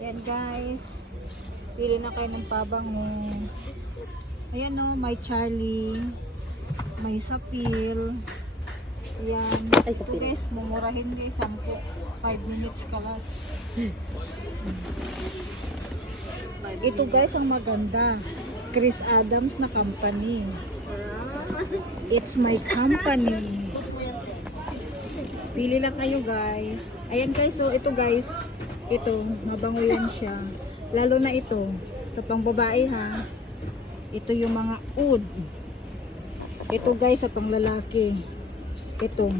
Yan guys. Pili na kayo ng pabango. Ayan o, may Charlie. May Sapil. Yan. Ay, Ito Sapil. guys, mumurahin guys. 5 minutes kalas. Ito guys ang maganda. Chris Adams na company. It's my company. Pili lang kayo guys. Ayan guys, so ito guys. Ito, mabango yan siya. Lalo na ito, sa pangbabae ha. Ito yung mga oud. Ito guys, sa panglalaki. Ito.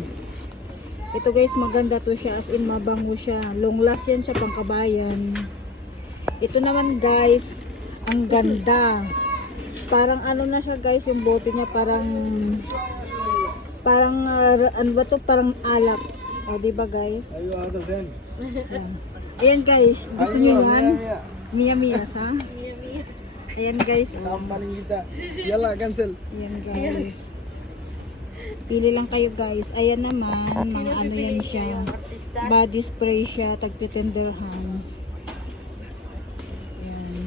Ito guys, maganda to siya. As in, mabango siya. Long last yan siya pangkabayan. Ito naman guys, ang ganda. Parang ano na siya guys, yung bote niya parang ano ba to? Parang alak. O, diba guys? ايوه هذا زين Ayan. Ayan guys, gusto niyo yan? Mia Mia sa? Ayan guys. Oh. سامبالين kita يلا كنسل Ayan guys. Pili lang kayo guys. Ayan naman, mga ano yan siya. Body spray siya, tag-10 dirhams. Ayan.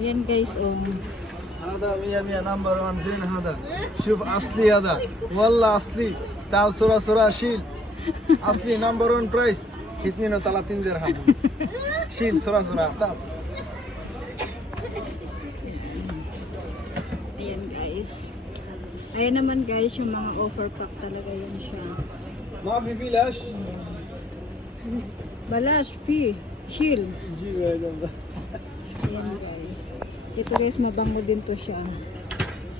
Ayan guys, oh. هذا 100 نمبر 1 زين هذا شوف اصلي هذا والله اصلي تعال صورة صورة شيل اصلي نمبر 1 برايس 32 درهم شيل صورة صورة تعال Ayan guys. Ayan naman guys, yung mga offer pack talaga yan siya. ما في بلاش Balash, P, Shield. جيب هذا Ayan guys. Ito guys, mabango din to siya.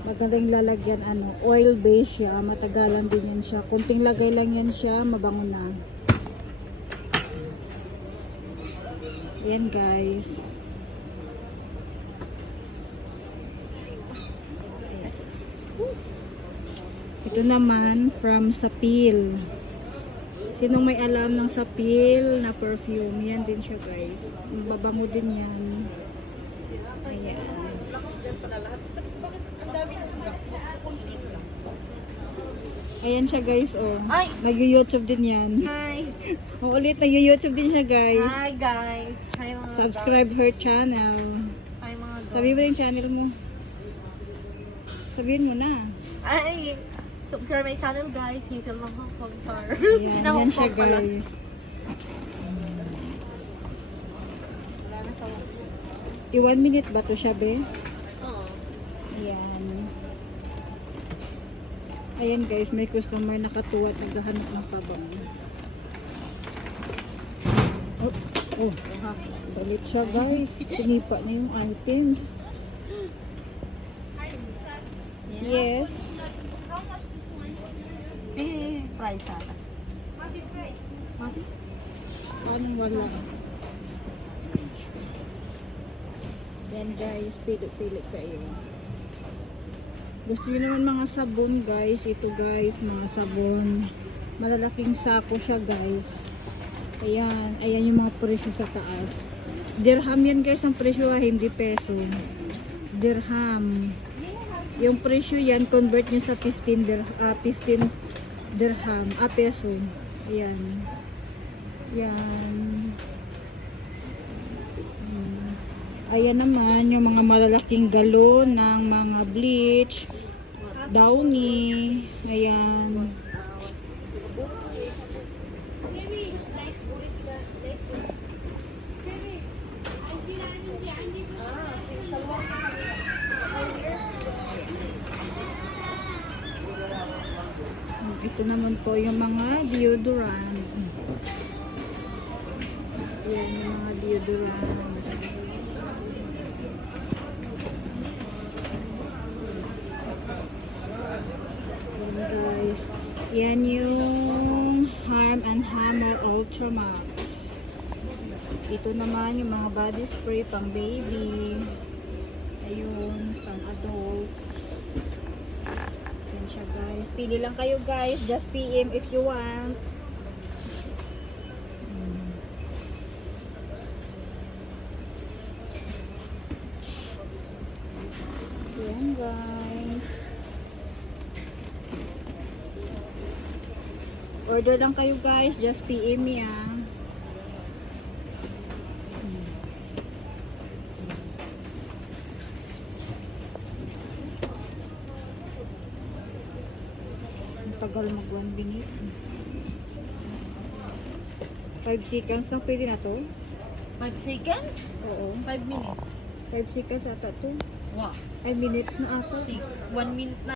Magandang lalagyan, ano, oil base siya. Matagalan din yan siya. Kunting lagay lang yan siya, mabango na. Ayan guys. Ito naman from Sapil. Sinong may alam ng Sapil na perfume? Yan din siya guys. Mababango din yan. Ayan. Ayan siya guys, oh. Ay! Nag-YouTube din yan. Hi! Ulit, nag-YouTube din siya guys. Hi guys! Hi mga Subscribe her channel. Hi mga Sabihin mo yung channel mo. Sabihin mo na. Ay! Subscribe my channel guys. Hazel ng Hong Kong Tar. Ayan, yan siya guys. Wala na sa I 1 minute ba to siya, be? Oo. Ayan. Ayan guys, may customer nakatuwa at naghahanap ng pabango. Oh, balit siya guys. Sinipa na yung items. Yes. Price ata. Paano wala? Then guys, pili-pili kayo. Gusto nyo naman mga sabon guys. Ito guys, mga sabon. Malalaking sako siya guys. Ayan, ayan yung mga presyo sa taas. Dirham yan guys ang presyo ha, hindi peso. Dirham. Yung presyo yan, convert nyo sa 15 dirham. Peso. Ayan. Yan. Ayan naman yung mga malalaking galon ng mga bleach, Downy. Ayan. Ito naman po yung mga deodorant. Ayan yung mga deodorant. Guys, yan yung Harm and Hammer Ultra Max. Ito naman yung mga body spray pang baby. Ayun, pang adult. Yan siya guys. Pili lang kayo guys. Just PM if you want. Yan guys. Order lang kayo guys. Just PM me ah. tagal mag 1 minute. 5 seconds lang pwede na to. 5 seconds? Oo. 5 minutes. 5 seconds ata to. Wow. 5 minutes na ata. 1 minute na.